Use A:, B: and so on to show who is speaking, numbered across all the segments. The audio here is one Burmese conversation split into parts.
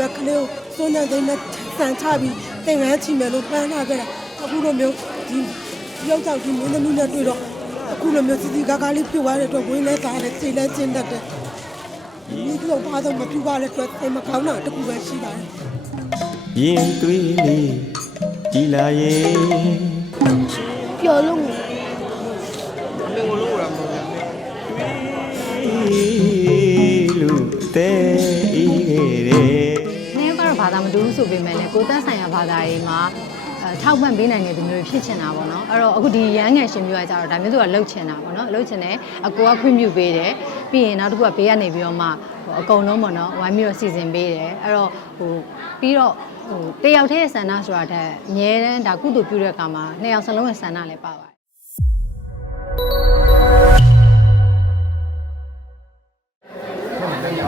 A: ပဲကလေးကိုစွန့်တဲ့သိမ်းနဲ့ဆန်ချပြီးသင်္ကန်းချီမယ်လို့ပန်းထားခဲ့တာအခုလိုမျိုးဒီရောက်ကြောက်ဒီမင်းသမီးနဲ့တွေ့တော့အခုလိုမျိုးစီစီကားကားလေးပြုတ်သွားတဲ့အတွက်ဝင်းလဲသားတယ်ခြေလဲကျင်းတတ်တယ်ဒီလိုပါတော့မပြူပါတဲ့အတွက်သိမကောင်းတာတခုပဲရှိပါတယ်
B: ရင်သွေးလေးကြည်လာရင်
C: ပျော်လို့
B: လူ
D: ဘာသာမတူဘူးဆိုပေမဲ့လည်းကိုယ်သက်ဆိုင်ရာဘာသာရေးမှာအဲထောက်ပံ့ပေးနိုင်တဲ့သူမျိုးတွေဖြစ်ချင်တာပေါ့နော်အဲ့တော့အခုဒီရန်ငယ်ရှင်မျိုးကကြတော့ဒါမျိုးသူကလှုပ်ချင်တာပေါ့နော်လှုပ်ချင်တယ်အကိုကခွင့်ပြုပေးတယ်ပြီးရင်နောက်တစ်ခုကဘေးကနေပြီးတော့မှဟိုအကုန်လုံးပေါ့နော်ဝိုင်းပြီးတော့စီစဉ်ပေးတယ်အဲ့တော့ဟိုပြီးတော့ဟိုတယောက်တည်းရဲ့ဆန္ဒဆိုတာတဲ့အများတန်းဒါကုသိုလ်ပြုတဲ့အခါမှာနှစ်ယောက်စလုံးရဲ့ဆန္ဒလည်းပါပါတယ်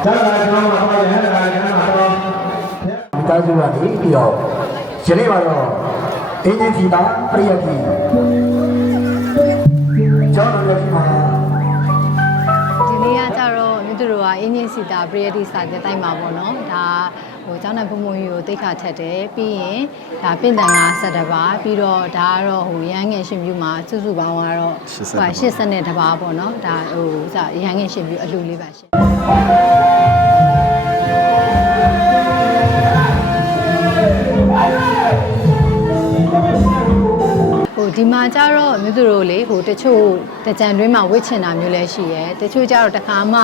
E: ဇာတာကျောင်းမှာဟောရဟန္တာကျမ်းမှာတော့ ဒီကားစုကနေပြီးတော့ယနေ့မှာတော့အင်းကြီးတီတာပရိယတ်ကြီးကျောင်းတော်ရဲ့ဒီမှာ
D: ဒီနေ့ကကြတော့မြတ်သူတို့ကအင်းကြီးစီတာပရိယတိစာတဲ့တိုင်းမှာပေါ့နော်ဒါဟိုကျောင်းနိုင်ဘုံဘုံကြီးကိုတိတ်ခါထက်တယ်ပြီးရင်ဒါပင့်တန်က7တပါးပြီးတော့ဒါကတော့ဟိုရဟန်းငယ်ရှင်ပြုမှာစုစုပေါင်းကတော့ဟို80နဲ့တပါးပေါ့နော်ဒါဟိုစရဟန်းငယ်ရှင်ပြုအလှူလေးပါရှင် ဒီမှာကျတော့မြို့သူတို့လေဟိုတချို့တကြံတွင်းမှာဝစ်ချင်တာမျိုးလည်းရှိရယ်တချို့ကျတော့တခါမှ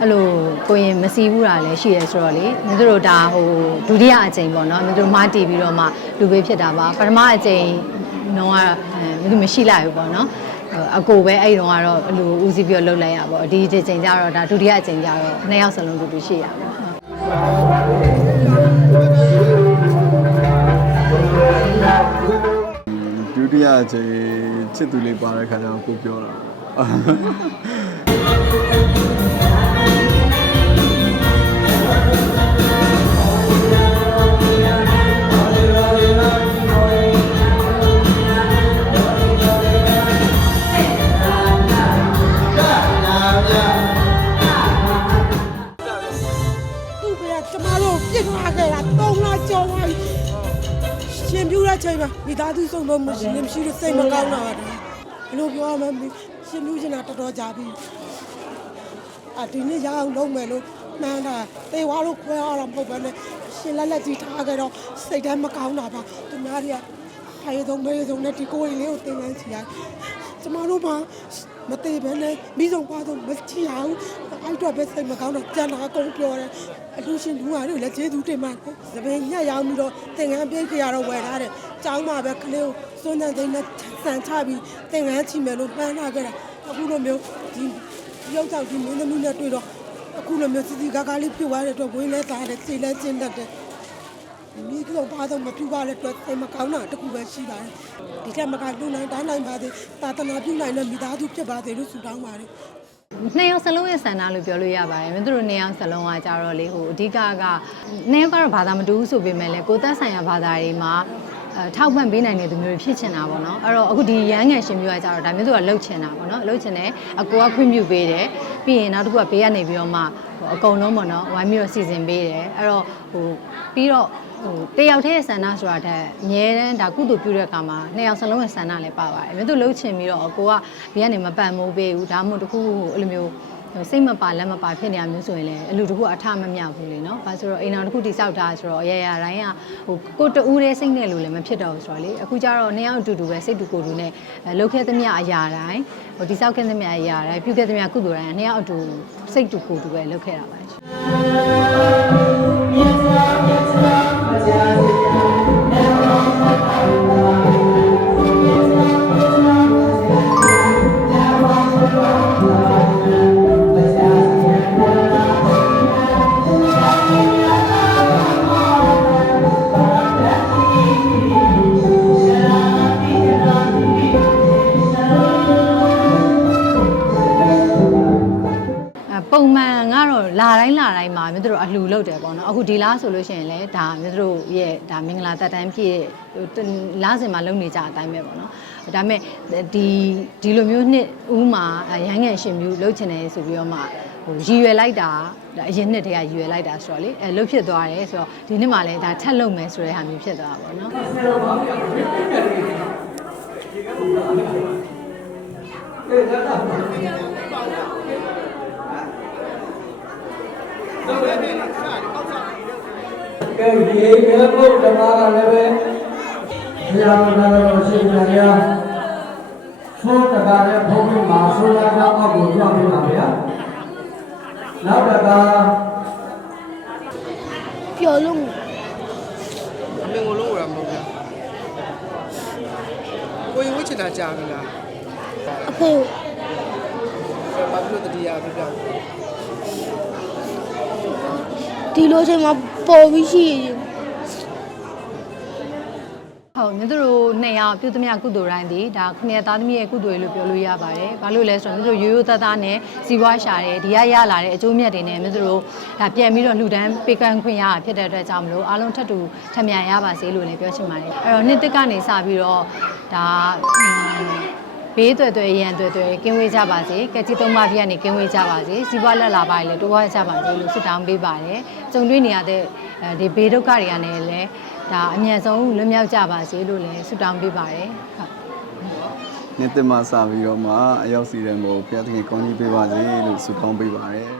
D: အဲ့လိုကိုရင်မစီဘူးတာလည်းရှိရယ်ဆိုတော့လေမြို့သူတို့ဒါဟိုဒုတိယအကြိမ်ပေါ့နော်မြို့သူတို့မတီးပြီးတော့မှလူပေးဖြစ်တာပါပထမအကြိမ်တော့ကမြို့သူမရှိလိုက်ဘူးပေါ့နော်ဟိုအကိုပဲအဲ့တုန်းကတော့အလိုဦးစီးပြီးတော့လှုပ်လိုက်ရပါဘောဒီဒီချိန်ကျတော့ဒါဒုတိယအကြိမ်ကျတော့နှစ်ယောက်စလုံးတူတူရှိရပါဘော
F: တိယအချိန်ချစ်သူလေးပါတဲ့ခါကျတော့ကိုပြောတာ
A: ရှင်ပြူတဲ့ချိန်မှာမိသားစုဆုံးတော့မရှိလည်းမရှိလို့စိတ်မကောင်းတာပါဘယ်လိုပြောရမလဲရှင်ပြူချင်တာတော်တော်ကြာပြီအဒီနေ့ရအောင်လုပ်မယ်လို့မှန်းတာတေဝါလို့ခွဲရတာမဟုတ်ဘဲနဲ့ရှင်လက်လက်ကြီးထားခဲ့တော့စိတ်ထဲမကောင်းတာပါသူများတွေကဖိုင်ဆုံးမေးဆုံးနဲ့ဒီကိုယ်လေးကိုတင်လန်းချီရကျမတို့မှ မသေးဘဲနဲ့မိဆုံးပါဆုံးမချီရဘူးအဲ့တော့ပဲစိတ်မကောင်းတော့ကြံတာကုန်ပြောတယ်အလူရှင်လူဟာတွေလည်းကျေးဇူးတင်ပါတယ်သပင်ညက်ရောက်ပြီးတော့သင်္ကန်းပြိတ်ခရတော့ဝယ်ထားတယ်ကျောင်းမှာပဲကလေးကိုစွန့်တဲ့သိမ်းနဲ့ဆန်ချပြီးသင်္ကန်းချီမယ်လို့ပန်းထားခဲ့တာအခုလိုမျိုးဒီရောက်ကြောက်ဒီမင်းသမီးနဲ့တွေ့တော့အခုလိုမျိုးစီစီကားကားလေးပြုတ်သွားတဲ့အတွက်ဝင်းလဲသားတယ်ခြေလဲကျင်းတတ်တယ် မိကတော့ဘာတော့မပြူပါတဲ့အတွက်စိတ်မကောင်းတာတခုပဲရှိပါတယ်ဒီကမကလူနိုင်တိုင်းနိုင်ပါသေးသာသနာပြုနိုင်တဲ့မိသားစုဖြစ်ပါသေးလို့ဆုတောင်းပါတယ်
D: နှစ်ယောက်စလုံးရဲ့ဆန္ဒလို့ပြောလို့ရပါတယ်။မင်းတို့နှစ်ယောက်စလုံးကကြတော့လေဟိုအဓိကကနှစ်ယောက်ကတော့ဘာသာမတူဘူးဆိုပေမဲ့လည်းကိုယ်သက်ဆိုင်ရာဘာသာရေးမှာအဲထောက်ပံ့ပေးနိုင်တဲ့သူမျိုးတွေဖြစ်ချင်တာပေါ့နော်အဲ့တော့အခုဒီရန်ငယ်ရှင်မျိုးကကြတော့ဒါမျိုးသူကလှုပ်ချင်တာပေါ့နော်လှုပ်ချင်တယ်အကိုကခွင့်ပြုပေးတယ်ပြီးရင်နောက်တစ်ခုကဘေးကနေပြီးတော့မှဟိုအကုန်လုံးပေါ့နော်ဝိုင်းပြီးတော့စီစဉ်ပေးတယ်အဲ့တော့ဟိုပြီးတော့ ဟိုတယောက်တည်းရဲ့ဆန္ဒဆိုတာတဲ့အများတန်းဒါကုသိုလ်ပြုတဲ့အခါမှာနှစ်ယောက်စလုံးရဲ့ဆန္ဒလည်းပါပါတယ်မြို့သူလှုပ်ချင်ပြီးတော့အကိုကဘေးကနေမပန်မိုးပေးဘူးဒါမှမဟုတ်တစ်ခုခုအဲ့လိုမျိုးဟိုစိတ်မပါလက်မပါဖြစ်နေရမျိုးဆိုရင်လည်းအလူတစ်ခုအထမမြောက်ဘူးလေနော်။ဘာဆိုတော့အိမ်တော်တစ်ခုတိစောက်တာဆိုတော့အရရတိုင်းကဟိုကိုတူးတဲ့စိတ်နဲ့လို့လည်းမဖြစ်တော့ဘူးဆိုတော့လေအခုကျတော့နှစ်ယောက်အတူတူပဲစိတ်တူကိုယ်တူနဲ့အဲလှုပ်ခဲ့သမျှအရာတိုင်းဟိုတိစောက်ခဲ့သမျှအရာတိုင်းပြုခဲ့သမျှကုသိုလ်တိုင်းကနှစ်ယောက်အတူစိတ်တူကိုယ်တူပဲလှုပ်ခဲ့တာပါရှင်။ မှန်ကတော့လာတိုင်းလာတိုင်းမှာမြို့တို့အလှူလုပ်တယ်ပေါ့နော်အခုဒီလားဆိုလို့ရှိရင်လည်းဒါမြို့တို့ရဲ့ဒါမင်္ဂလာတက်တန်းပြည့်လားစင်မှာလုပ်နေကြအတိုင်းပဲပေါ့နော်ဒါပေမဲ့ဒီဒီလိုမျိုးနှစ်ဦးမှာရဟန်းငယ်ရှင်မျိုးလုပ်ချင်တယ်ဆိုပြီးတော့မှဟဟိုရည်ရွယ်လိုက်တာဒါအရင်နှစ်တည်းကရည်ရွယ်လိုက်တာဆိုတော့လေအဲလှုပ်ဖြစ်သွားတယ်ဆိုတော့ဒီနှစ်မှာလည်းဒါထက်လုံမယ်ဆိုတဲ့ဟာမျိုးဖြစ်သွားတာပေါ့နော်
E: ဒီကဲဘုရားဓမ္မကလည်းပဲဘုရားနာတော်ရှိနေကြသိုးတကားလည်းဘုန်းကြီးမှာဆိုလာကြောင်းအောက်ကိုကြွပြပါဗျာနောက်တကား
C: ပျော်လို့
G: အမင်ကိုလုံးဝရမဟုတ်ဘူးကိုရင်ဝှချင်တာကြာပြီလား
C: အဖေကို
G: ဘာဖြစ်လို့တတိယပြပြောင်း
C: ဒီလိုချိန်မှာပေါ်ပြီးရှိရင်
D: ဟုတ်မြတ်တို့နှစ်ယောက်ပြုသမျှကုသိုလ်တိုင်းဒီဒါခုနှစ်သားသမီးရဲ့ကုသိုလ်လို့ပြောလို့ရပါတယ်။ဘာလို့လဲဆိုတော့မြတ်တို့ရိုးရိုးသားသားနဲ့စီးပွားရှာတယ်ဒီကရလာတဲ့အကျိုးမြတ်တွေနဲ့မြတ်တို့ဒါပြန်ပြီးတော့လှူဒန်းပေးကမ်းခွင့်ရတာဖြစ်တဲ့အတွက်ကြောင့်မလို့အားလုံးထပ်တူထပ်မြန်ရပါစေလို့လည်းပြောချင်ပါတယ်။အဲ့တော့နှစ်တစ်ကနေစပြီးတော့ဒါอืมဘေးတွေ့တွေ့ရန်တွေ့တွေ့ကင်းဝေးကြပါစေကတိသုံးပါးပြည့်ကနေကင်းဝေးကြပါစေစီးပွားလက်လာပါလေတိုးဝါကြပါစေလို့ဆုတောင်းပေးပါတယ်ကြုံတွေ့နေရတဲ့အဲဒီဘေးဒုက္ခတွေကနေလည်း ဒါအမြန်ဆုံးလွတ်မြောက်ကြပါစေလို့လည်းဆုတောင်းပေးပါတယ်ဟုတ်
F: နေ့တစ်မှစပြီးတော့မှအရောက်စီတဲ့ကိုဘုရားသခင်ကောင်းကြီးပေးပါစေလို့ဆုတောင်းပေးပါတယ်